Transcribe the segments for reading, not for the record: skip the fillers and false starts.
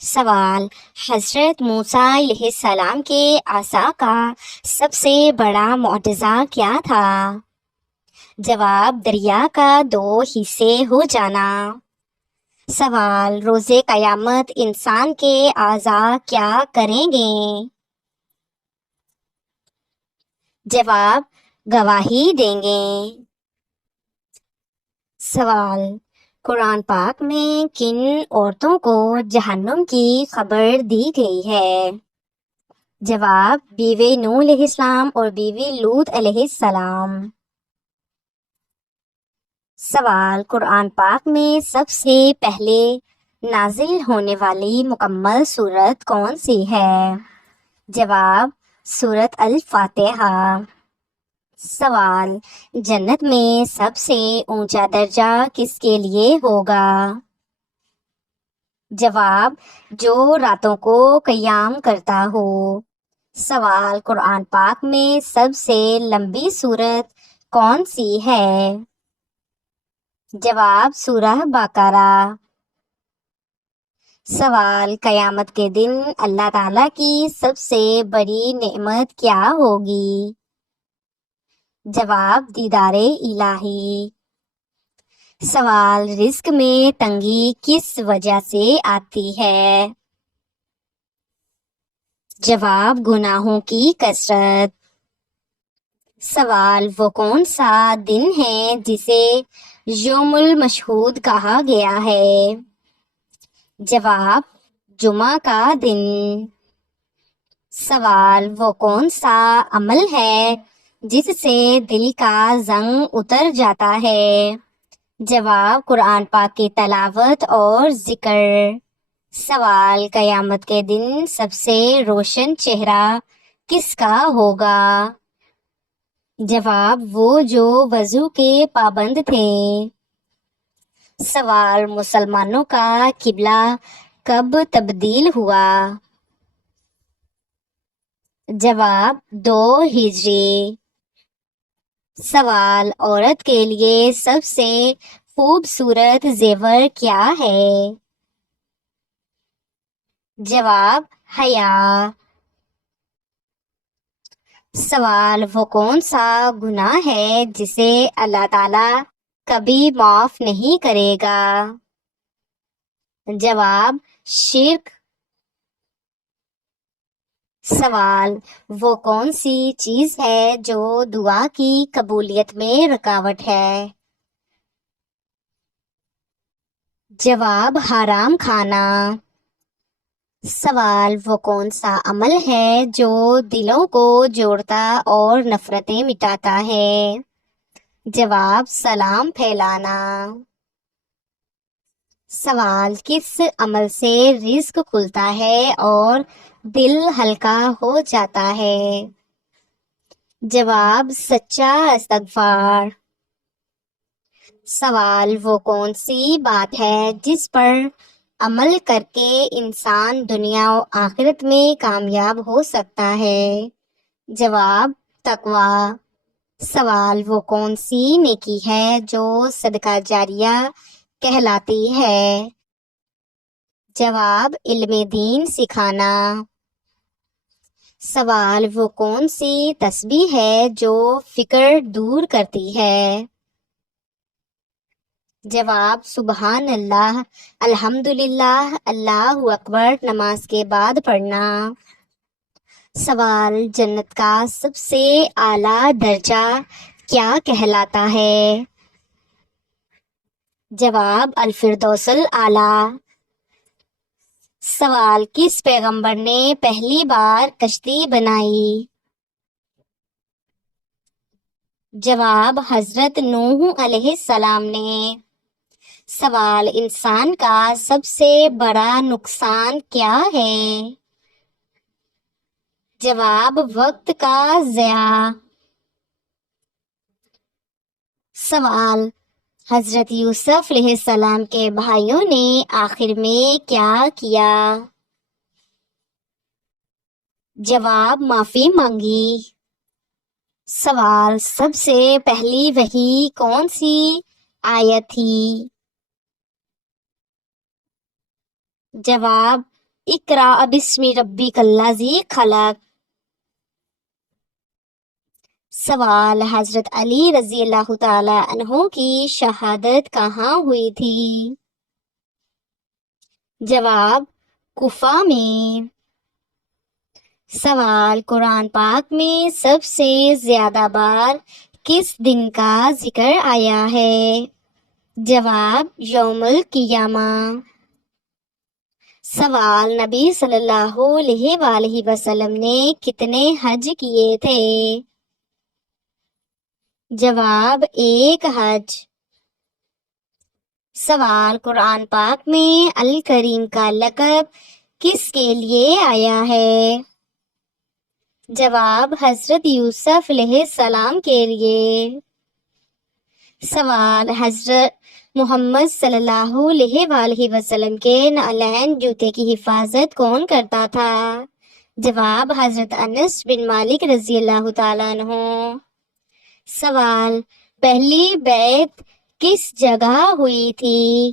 سوال: حضرت موسیٰ علیہ السلام کے عصا کا سب سے بڑا معجزہ کیا تھا؟ جواب: دریا کا 2 حصے ہو جانا۔ سوال: روز قیامت انسان کے اعضاء کیا کریں گے؟ جواب: گواہی دیں گے۔ سوال: قرآن پاک میں کن عورتوں کو جہنم کی خبر دی گئی ہے؟ جواب: بیوی نوح علیہ السلام اور بیوی لوط علیہ السلام۔ سوال: قرآن پاک میں سب سے پہلے نازل ہونے والی مکمل سورت کون سی ہے؟ جواب: سورت الفاتحہ۔ سوال: جنت میں سب سے اونچا درجہ کس کے لیے ہوگا؟ جواب: جو راتوں کو قیام کرتا ہو۔ سوال: قرآن پاک میں سب سے لمبی سورت کون سی ہے؟ جواب: سورہ بقرہ۔ سوال: قیامت کے دن اللہ تعالیٰ کی سب سے بڑی نعمت کیا ہوگی؟ جواب: دیدار الہی۔ سوال: رزق میں تنگی کس وجہ سے آتی ہے؟ جواب: گناہوں کی کثرت۔ سوال: وہ کون سا دن ہے جسے یوم المشہود کہا گیا ہے؟ جواب: جمعہ کا دن۔ سوال: وہ کون سا عمل ہے جس سے دل کا زنگ اتر جاتا ہے؟ جواب: قرآن پاک کی تلاوت اور ذکر۔ سوال: قیامت کے دن سب سے روشن چہرہ کس کا ہوگا؟ جواب: وہ جو وضو کے پابند تھے۔ سوال: مسلمانوں کا قبلہ کب تبدیل ہوا؟ جواب: 2 ہجری۔ سوال: عورت کے لیے سب سے خوبصورت زیور کیا ہے؟ جواب: حیا۔ سوال: وہ کون سا گناہ ہے جسے اللہ تعالیٰ کبھی معاف نہیں کرے گا؟ جواب: شرک۔ سوال: وہ کون سی چیز ہے جو دعا کی قبولیت میں رکاوٹ ہے؟ جواب: حرام کھانا۔ سوال: وہ کون سا عمل ہے جو دلوں کو جوڑتا اور نفرتیں مٹاتا ہے؟ جواب: سلام پھیلانا۔ سوال: کس عمل سے رزق کھلتا ہے اور دل ہلکا ہو جاتا ہے؟ جواب: سچا استغفار۔ سوال: وہ کون سی بات ہے جس پر عمل کر کے انسان دنیا و آخرت میں کامیاب ہو سکتا ہے؟ جواب: تقویٰ۔ سوال: وہ کون سی نیکی ہے جو صدقہ جاریہ کہلاتی ہے؟ جواب: علم دین سکھانا۔ سوال: وہ کون سی تسبیح ہے جو فکر دور کرتی ہے؟ جواب: سبحان اللہ، الحمدللہ، اللہ اکبر نماز کے بعد پڑھنا۔ سوال: جنت کا سب سے اعلیٰ درجہ کیا کہلاتا ہے؟ جواب: الفردوس الاعلیٰ۔ سوال: کس پیغمبر نے پہلی بار کشتی بنائی؟ جواب: حضرت نوح علیہ السلام نے۔ سوال: انسان کا سب سے بڑا نقصان کیا ہے؟ جواب: وقت کا ضیاع۔ سوال: حضرت یوسف علیہ السلام کے بھائیوں نے آخر میں کیا کیا؟ جواب: معافی مانگی۔ سوال: سب سے پہلی وحی کون سی آیت تھی؟ جواب: اقرا بسم ربک الذی خلق۔ سوال، حضرت علی رضی اللہ تعالی عنہ کی شہادت کہاں ہوئی تھی؟ جواب، کوفہ میں۔ سوال، قرآن پاک میں سب سے زیادہ بار کس دن کا ذکر آیا ہے؟ جواب، یوم القیامہ۔ سوال، نبی صلی اللہ علیہ وآلہ وسلم نے کتنے حج کیے تھے؟ جواب، ایک حج۔ سوال، قرآن پاک میں الکریم کا لقب کس کے لیے آیا ہے؟ جواب، حضرت یوسف علیہ السلام کے لیے۔ سوال، حضرت محمد صلی اللہ علیہ وآلہ وسلم کے نعلین جوتے کی حفاظت کون کرتا تھا؟ جواب، حضرت انس بن مالک رضی اللہ تعالیٰ عنہ۔ سوال، پہلی بیعت کس جگہ ہوئی تھی؟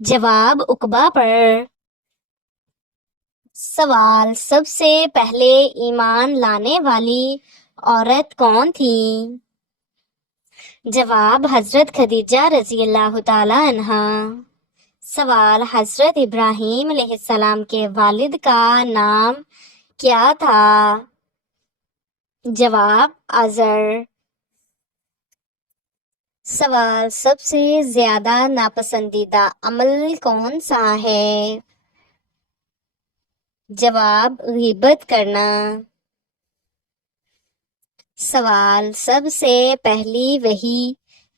جواب، عقبہ پر۔ سوال، سب سے پہلے ایمان لانے والی عورت کون تھی؟ جواب، حضرت خدیجہ رضی اللہ تعالی عنہ۔ سوال، حضرت ابراہیم علیہ السلام کے والد کا نام کیا تھا؟ جواب، آزر۔ سوال، سب سے زیادہ ناپسندیدہ عمل کون سا ہے؟ جواب، غیبت کرنا۔ سوال، سب سے پہلی وحی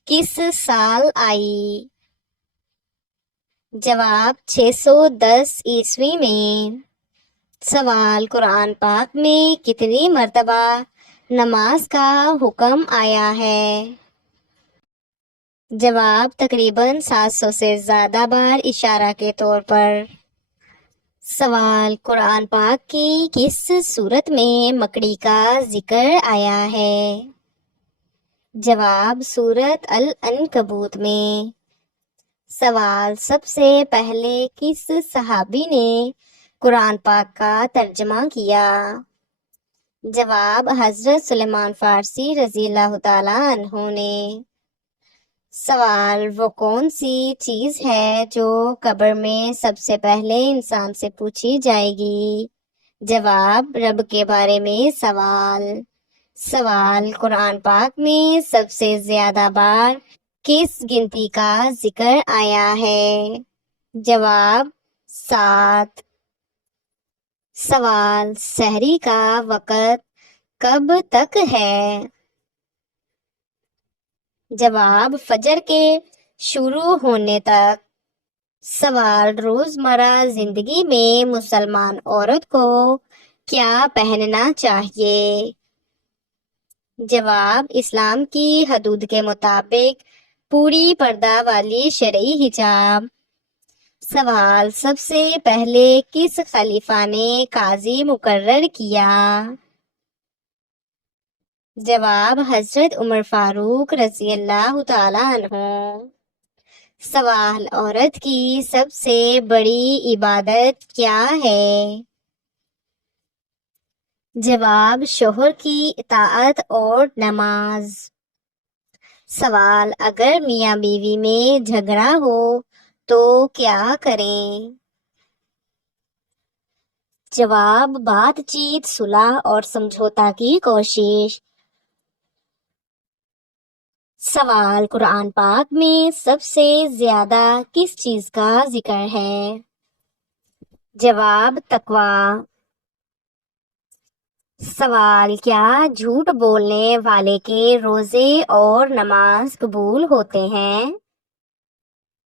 کس سال آئی؟ جواب، 610 عیسوی میں۔ سوال، قرآن پاک میں کتنی مرتبہ نماز کا حکم آیا ہے؟ جواب، تقریباً 700 سے زیادہ بار اشارہ کے طور پر۔ سوال، قرآن پاک کی کس سورت میں مکڑی کا ذکر آیا ہے؟ جواب، سورت العنکبوت میں۔ سوال، سب سے پہلے کس صحابی نے قرآن پاک کا ترجمہ کیا؟ جواب، حضرت سلیمان فارسی رضی اللہ تعالیٰ عنہ نے۔ سوال، وہ کون سی چیز ہے جو قبر میں سب سے پہلے انسان سے پوچھی جائے گی؟ جواب، رب کے بارے میں سوال۔ سوال، قرآن پاک میں سب سے زیادہ بار کس گنتی کا ذکر آیا ہے؟ جواب، 7۔ سوال، سحری کا وقت کب تک ہے؟ جواب، فجر کے شروع ہونے تک۔ سوال، روزمرہ زندگی میں مسلمان عورت کو کیا پہننا چاہیے؟ جواب، اسلام کی حدود کے مطابق پوری پردہ والی شرعی حجاب۔ سوال، سب سے پہلے کس خلیفہ نے قاضی مقرر کیا؟ جواب، حضرت عمر فاروق رضی اللہ تعالی عنہ۔ سوال، عورت کی سب سے بڑی عبادت کیا ہے؟ جواب، شوہر کی اطاعت اور نماز۔ سوال، اگر میاں بیوی میں جھگڑا ہو تو کیا کریں؟ جواب، بات چیت، صلح اور سمجھوتا کی کوشش۔ سوال، قرآن پاک میں سب سے زیادہ کس چیز کا ذکر ہے؟ جواب، تقوی۔ سوال، کیا جھوٹ بولنے والے کے روزے اور نماز قبول ہوتے ہیں؟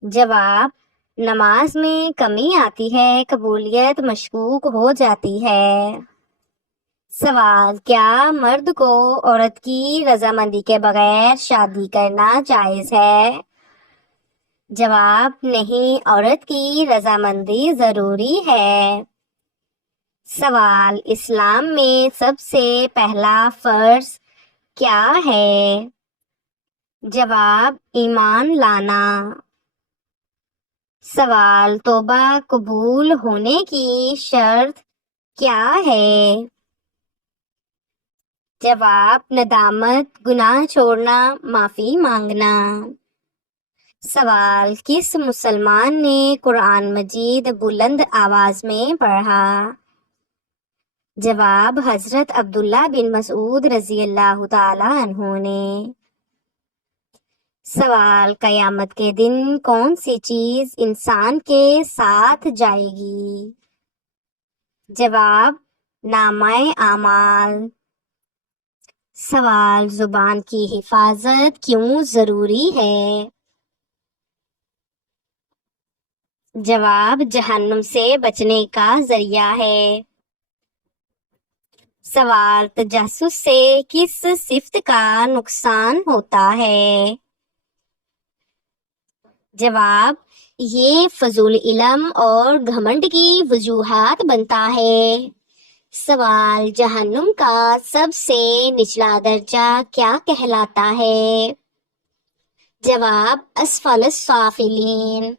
جواب، نماز میں کمی آتی ہے، قبولیت مشکوک ہو جاتی ہے۔ سوال، کیا مرد کو عورت کی رضامندی کے بغیر شادی کرنا جائز ہے؟ جواب، نہیں، عورت کی رضامندی ضروری ہے۔ سوال، اسلام میں سب سے پہلا فرض کیا ہے؟ جواب، ایمان لانا۔ سوال، توبہ قبول ہونے کی شرط کیا ہے؟ جواب، ندامت، گناہ چھوڑنا، معافی مانگنا۔ سوال، کس مسلمان نے قرآن مجید بلند آواز میں پڑھا؟ جواب، حضرت عبداللہ بن مسعود رضی اللہ تعالی عنہ نے۔ سوال، قیامت کے دن کون سی چیز انسان کے ساتھ جائے گی؟ جواب، نامہ اعمال۔ سوال، زبان کی حفاظت کیوں ضروری ہے؟ جواب، جہنم سے بچنے کا ذریعہ ہے۔ سوال، تجسس سے کس صفت کا نقصان ہوتا ہے؟ جواب، یہ فضول علم اور گھمنڈ کی وجوہات بنتا ہے۔ سوال، جہنم کا سب سے نچلا درجہ کیا کہلاتا ہے؟ جواب، اسفل السافلین۔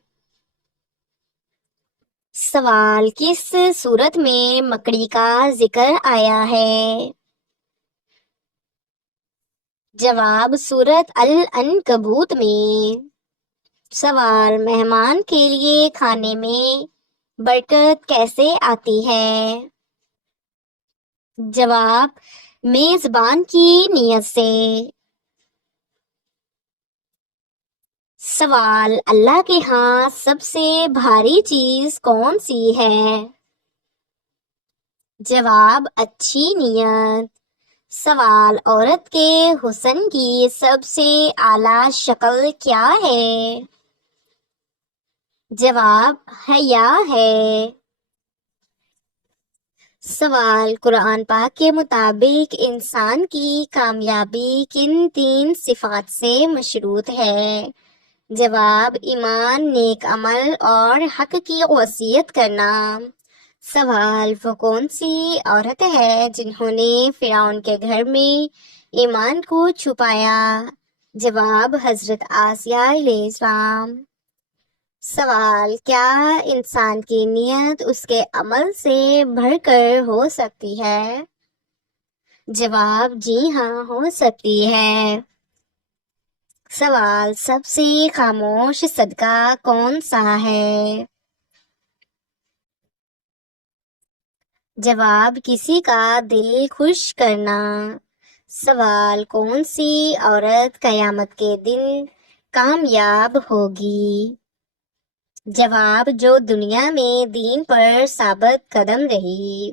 سوال، کس سورت میں مکڑی کا ذکر آیا ہے؟ جواب، سورت العنکبوت میں۔ سوال، مہمان کے لیے کھانے میں برکت کیسے آتی ہے؟ جواب، میزبان کی نیت سے۔ سوال، اللہ کے ہاں سب سے بھاری چیز کون سی ہے؟ جواب، اچھی نیت۔ سوال، عورت کے حسن کی سب سے اعلیٰ شکل کیا ہے؟ جواب، حیا ہے۔ سوال، قرآن پاک کے مطابق انسان کی کامیابی کن 3 صفات سے مشروط ہے؟ جواب، ایمان، نیک عمل اور حق کی وصیت کرنا۔ سوال، وہ کون سی عورت ہے جنہوں نے فرعون کے گھر میں ایمان کو چھپایا؟ جواب، حضرت آسیہ علیہ السلام۔ سوال، کیا انسان کی نیت اس کے عمل سے بڑھ کر ہو سکتی ہے؟ جواب، جی ہاں، ہو سکتی ہے۔ سوال، سب سے خاموش صدقہ کون سا ہے؟ جواب، کسی کا دل خوش کرنا۔ سوال، کون سی عورت قیامت کے دن کامیاب ہوگی؟ جواب، جو دنیا میں دین پر ثابت قدم رہی۔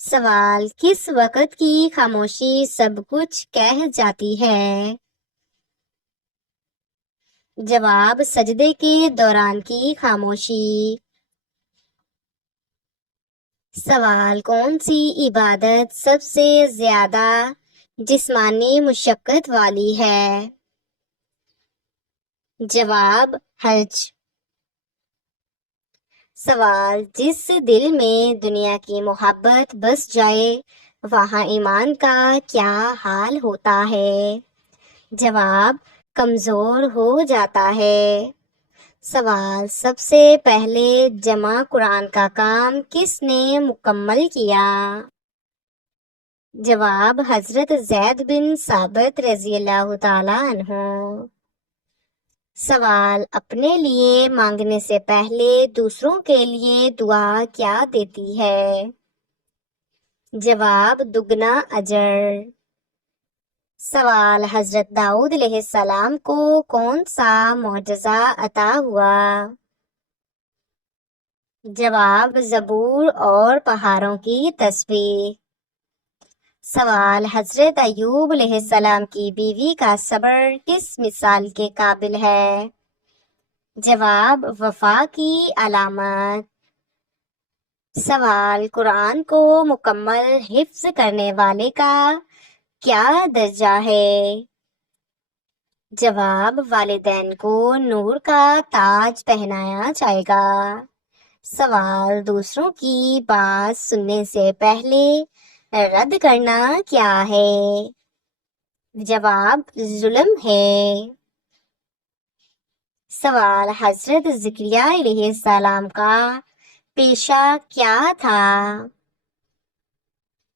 سوال، کس وقت کی خاموشی سب کچھ کہہ جاتی ہے؟ جواب، سجدے کے دوران کی خاموشی۔ سوال، کون سی عبادت سب سے زیادہ جسمانی مشقت والی ہے؟ جواب، حج۔ سوال، جس دل میں دنیا کی محبت بس جائے وہاں ایمان کا کیا حال ہوتا ہے؟ جواب، کمزور ہو جاتا ہے۔ سوال، سب سے پہلے جمع قرآن کا کام کس نے مکمل کیا؟ جواب، حضرت زید بن ثابت رضی اللہ تعالی عنہ۔ سوال، اپنے لیے مانگنے سے پہلے دوسروں کے لیے دعا کیا دیتی ہے؟ جواب، دگنا اجر۔ سوال، حضرت داؤد علیہ السلام کو کون سا معجزہ عطا ہوا؟ جواب، زبور اور پہاڑوں کی تسبیح۔ سوال، حضرت ایوب علیہ السلام کی بیوی کا صبر کس مثال کے قابل ہے؟ جواب، وفا کی علامت۔ سوال، قرآن کو مکمل حفظ کرنے والے کا کیا درجہ ہے؟ جواب، والدین کو نور کا تاج پہنایا جائے گا۔ سوال، دوسروں کی بات سننے سے پہلے رد کرنا کیا ہے؟ جواب، ظلم ہے۔ سوال، حضرت زکریا علیہ السلام کا پیشہ کیا تھا؟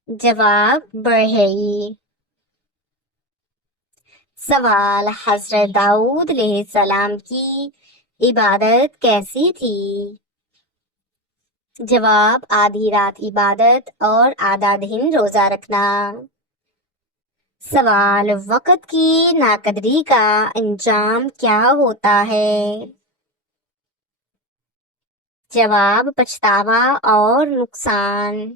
جواب، بڑھئی۔ سوال، حضرت داؤد علیہ السلام کی عبادت کیسی تھی؟ جواب، آدھی رات عبادت اور آدھا دن روزہ رکھنا۔ سوال، وقت کی ناقدری کا انجام کیا ہوتا ہے؟ جواب، پچھتاوا اور نقصان۔